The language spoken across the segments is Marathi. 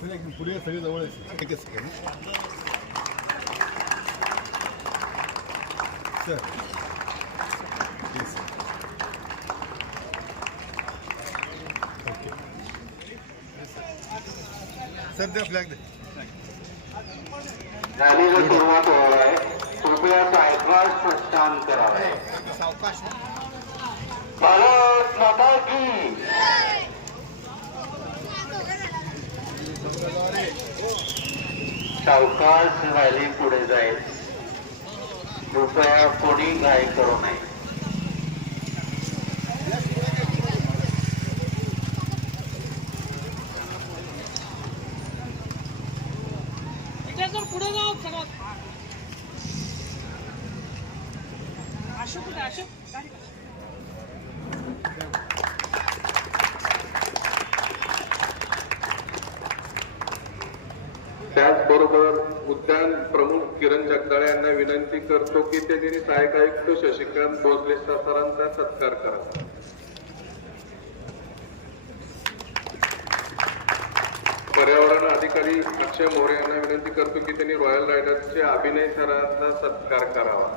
पुढे सगळे जवळ एकच सर ओके सर द्या फ्लॅग दे. रॅलीला सुरुवात होणार आहे. कृपया सायकल प्रस्थान करावे सावकाश. भारत माता की सावकाश रॅली पुढे जाईल कृपया कोणी घाय करू नये. त्याच्यावर पुढे जाऊ सगळं अशोक अशोक त्याचबरोबर उद्यान प्रमुख किरण जगदाळे यांना विनंती करतो की ते त्यांनी सहाय्यक आयुक्त शशिकांत भोसले सरांचा सत्कार करा. पर्यावरण अधिकारी अक्षय मोरे यांना विनंती करतो की त्यांनी रॉयल रायडर्सचे अभिनय सरांचा सत्कार करावा.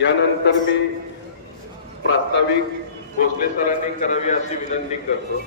यानंतर मी प्रास्ताविक भोसले सरांनी करावी अशी विनंती करतो.